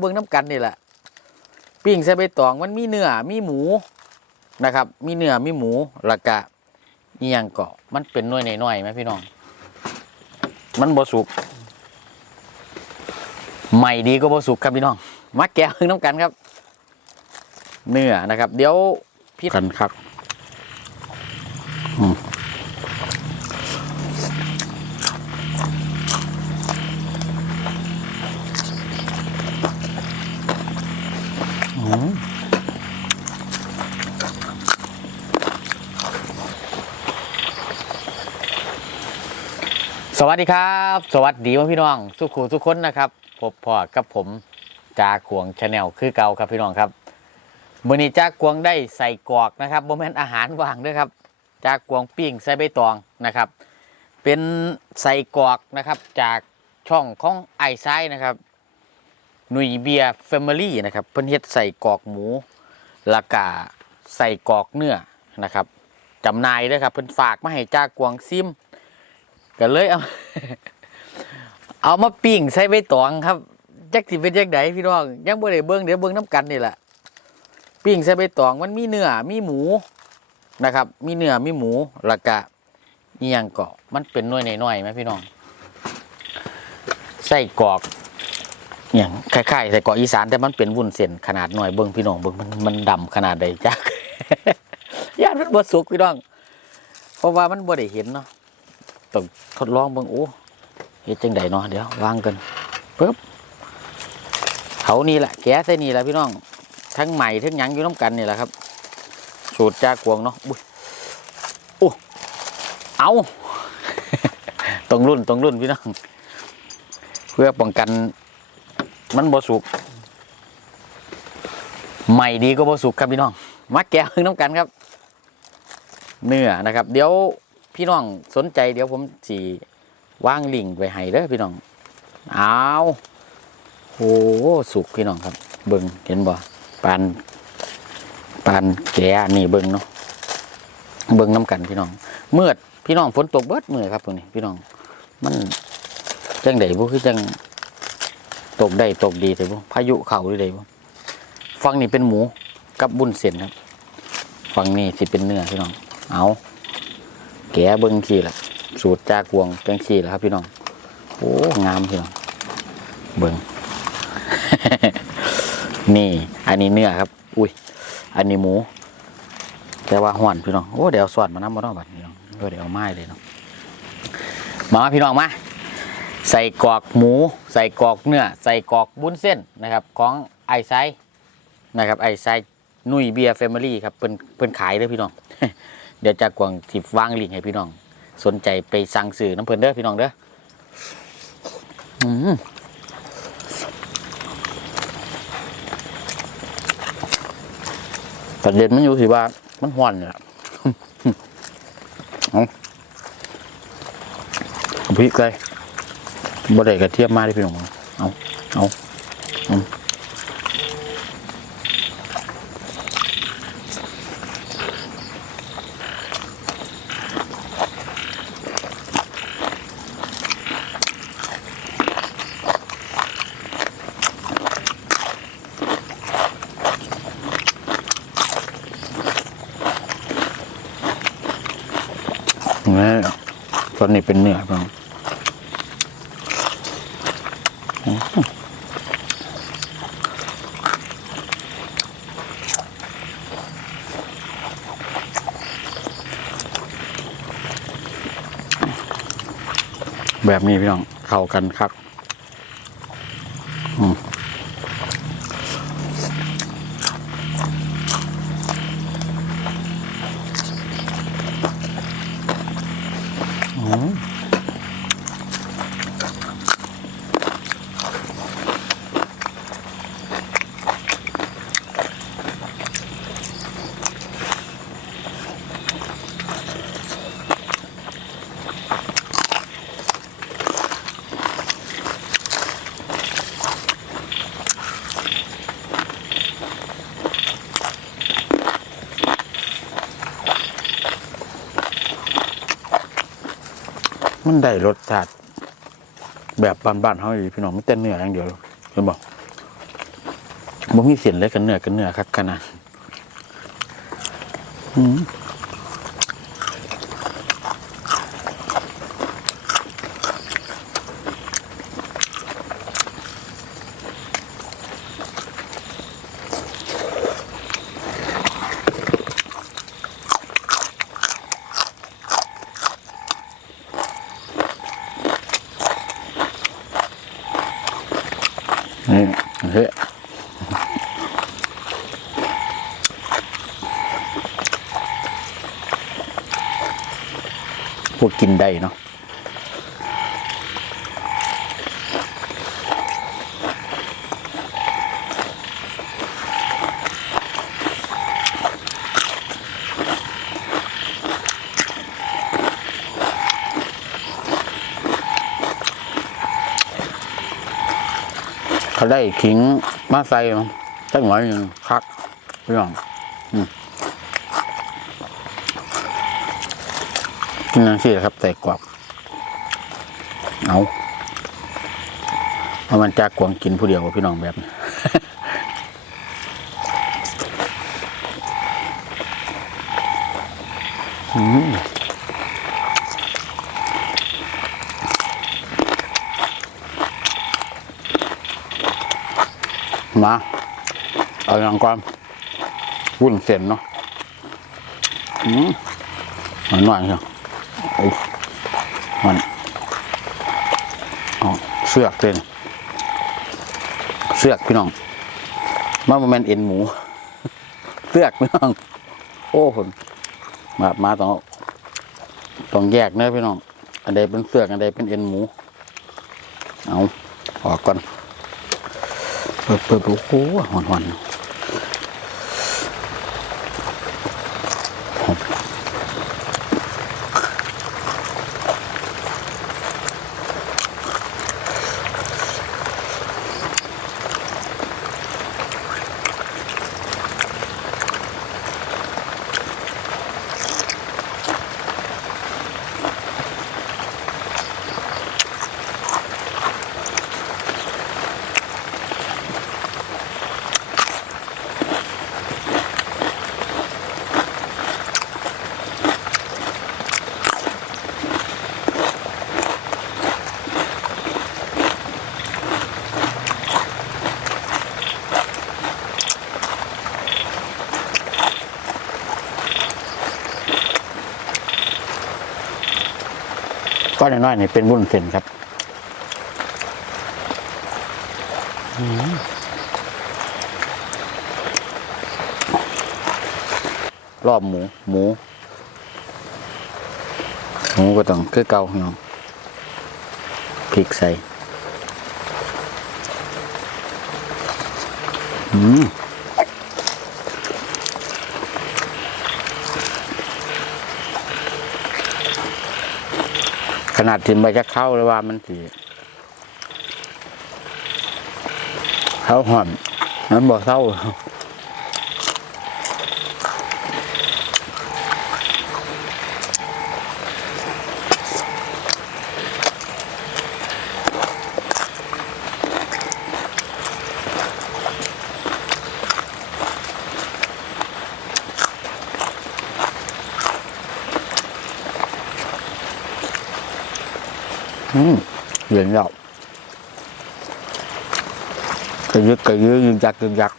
เบิ่งน้ำกันนี่แหละปิ้งใส่ใบตองมันมีเนื้อมีหมูนะครับ มีเนื้อมีหมูแล้วก็อีหยังเกาะมันเป็นน่วยหน่อยไหมพี่น้อง มันบ่สุกใหม่ดีก็บ่สุกครับพี่น้องมาแกะเบิ่งน้ำกันครับ เนื้อนะครับ เดี๋ยวพี่กันครับ วัสดีครับ สวัสดีพี่น้อง สุขูทุกคนนะครับพบพ่อกับผมจาขวงชาแนลคือเก่าครับพี่น้องครับมื่อนี้จากกวงได้ใส่กอกนะครับโมเมนอาหารว่างด้วยครับ จากกวงปิ้งใส่ใบตองนะครับ เป็นใส่กอกนะครับ จากช่องของไอไซนะครับหนุยเบียร์แฟมิลี่นะครับเพิ่นเฮ็ดใส่กอกหมูล้วก็ใส่กอกเนื้อนะครับจำนายด้วยครับเพิ่นฝากมาให้จากกวงซิม ก็เลยเอา เอามาปิ้งใส่ใบตองครับจักสิเป็นจักไดพี่น้องยังบ่ได้เบิ่งเดี๋ยวเบิ่งน้ำกันนี่แหละปิ้งใส่ใบตองมันมีเนื้อมีหมูนะครับ มีเนื้อมีหมูแล้วก็อีหยังเกาะมันเป็นน่วยหน่อยๆไหมพี่น้องใส่กรอกอย่างคล้ายๆใส่กรอกอีสานแต่มันเป็นวุ้นเส้นขนาดหน่อยเบิ้งพี่น้องเบิ้งมันมันดำขนาดใดจักย่านมันบ่สุกพี่น้อง เพราะว่ามันบ่ได้เห็นเนาะ ต้องทดลองเบิ่งโอ้เฮ็ดจังไดเนาะเดี๋ยววางกันปึ๊บเขานี่แหละแกะใส่นี่แหละพี่น้อง ทั้งใหม่ทั้งหยังอยู่น้ำกันนี่แหละครับ สูตรจากวงเนาะอุ้ยโอ้เอาตรงรุ่นตรงรุ่นพี่น้อง เพื่อป้องกัน มันบ่สุกใหม่ดีก็บ่สุกครับพี่น้องมาแกะเพิ่งน้ำกันครับ เนื้อนะครับ เดี๋ยว พี่น้องสนใจเดี๋ยวผมสีว่างลิงไว้ให้เด้อพี่น้องเอาโหสุกพี่น้องครับ เบิงเห็นบ่ปานปานแก่นี่เบิงเนาะเบิงน้ำกันพี่น้อง เมื่อพี่น้องฝนตกเบิดมือครับตรงนี้พี่น้อง มันจังไดบ่คือจังตกได้ตกดีแต่บ่พายุเข้าหรือใดบ่ฝั่งนี้เป็นหมูกับบุญเส้นครับฝั่งนี้สิเป็นเนื้อพี่น้อง เอา แกะเบิ่งขี้ละสูตรจากวงจังขี้ละครับพี่น้องโอ้งามพี่น้องเบิ่งนี่ อันนี้เนื้อครับ อุ้ย อันนี้หมู แต่ว่าห่อนพี่น้อง โอ้ เดี๋ยวสอนมาน้ำมาเนาะบัดพี่น้องเดี๋ยวเอาไม้เลยเนาะ มาพี่น้องมา ใส่กอกหมู ใส่กอกเนื้อ ใส่กอกบุ้นเส้นนะครับ ของไอไซนะครับ ไอไซนุ่ยเบียร์แฟมิลี่ครับ เพิ่นเพิ่นขายเด้พี่น้อง เดี๋ยวจะกวางทิวางลิงก์ให้พี่น้อง สนใจไปสั่งซื้อน้ำเพลินเด้อพี่น้องเด้ออืมประเด็นมันอยู่ที่ว่า มันหวนเนี่ยเอาเอาพริกเลบดได้กระเทียมมาได้พี่น้องเอาเอาเนี่ยต อนนี้เป็นเนื้อพี่น้องแบบนี้พี่น้องเข้ากันครับ มันได้รสชาติแบบบ้านๆเขาอยู่พี่น้องไม่เต้นเนื้ออย่างเดียวเห็นบอกบ่มีเสียนเลยกันเนื้อกันเนื้อครับขนาดอืม นี่เฮ้พวกกินได้เนาะ เขาได้ขิงมาใส่มั้งจังหวะหนึ่งคักพี่น้องกินนั่นสิครับแต่กรอบเอาเอามันจากกวงกินผู้เดียวกับพี่น้องแบบนี้อืม มา เอาอย่างก่อนวุ้นเส้นเนาะอืมหน่อยหน่อยเชียวโอ้ยมันเสือกเต้นเสือกพี่น้องมันบ่แมันเอ็นหมู เสือกพี่น้อง โอ้ผมมามาต้องต้องแยกนื้อพี่น้อง อันใดเป็นเสือกอันใดเป็นเอ็นหมู เอาออกก่อน เปิดเปิดโอ้โหหอนหอน ก้อนน้อยๆนี่เป็นวุ้นเส้นครับรอบหมู หมู หมูก็ต้องคือเก่าพี่น้องพริกใส่ อืม นาดทิมไปจะเข้าเลยว่ามันสีเขาหอมมันบอกเศร้า อืมเย็นแล้วกระยึกกระยือยึกยักยึกยัก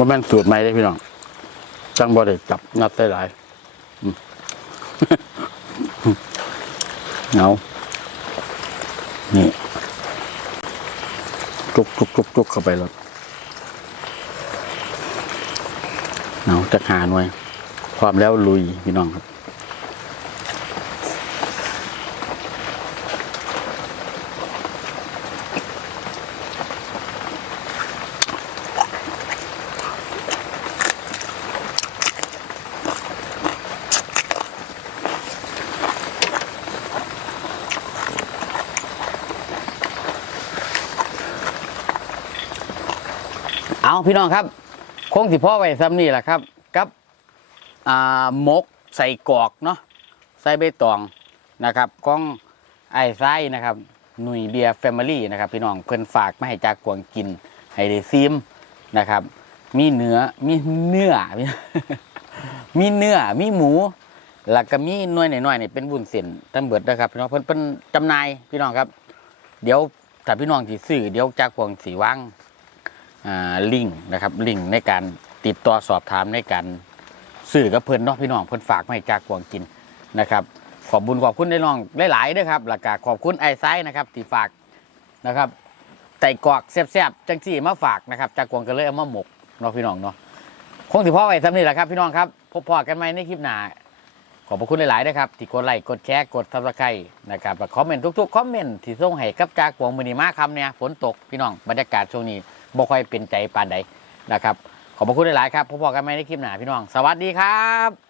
บ่แม่นสูตรใหม่เลยพี่น้องจังบ่ได้จับงัดได้หลายเงานี่จุกจุกจุกจุกเข้าไปแล้วเงาจะหาหน่วย ความแล้วลุยพี่น้องครับ พี่น้องครับ คงสิพ่อไว้ซ้ำนี่แหละครับกับอ่าหมกใส่กอกเนาะใส่ใบตองนะครับก้องไอ้ไส้นะครับหนุ่ยเบียร์แฟมิลี่นะครับ พี่น้องเพิ่นฝากมาให้จากกวางกินให้ได้ซิมนะครับ มีเนื้อมีเนื้อ มีเนื้อมีหมูแล้วก็มีหน่วยหน่อยๆนี่เป็นบุญเส้นตั้งเบิดนะครับพี่น้องเพิ่นเป็นจำนายพี่น้องครับ เดี๋ยวถ้าพี่น้องสิซื้อเดี๋ยวจากกวางสีว่าง ลิงก์นะครับลิงก์ในการติดต่อสอบถามในการสื่อกับเพื่อนเนาะพี่น้องเพื่อนฝากมาให้จากกวางกินนะครับ ขอบบุญขอบคุณได้น้องหลายๆด้วยครับแล้วก็ขอบคุณไอ้ไซนะครับที่ฝากนะครับไต่กอกแซ่บๆจังสี่มาฝากนะครับจากกวางก็เลยเอามาหมกเนาะพี่น้องเนาะคงถือพ่อไว้สำนี่แหละครับพี่น้องครับพบพอกันไหมในคลิปหน้าขอบพระคุณหลายๆนะครับที่กดไลค์กดแชร์กดซับสไครต์นะครับคอมเมนต์ทุกๆคอมเมนต์ที่ส่งให้กับจากกวางมือนีมาคำเนี่ยฝนตกพี่น้องบรรยากาศช่วงนี้ บ่ค่อยเป็นใจปานใดนะครับ ขอบพระคุณหลายๆครับพบกันใหม่ในคลิปหน้าพี่น้อง สวัสดีครับ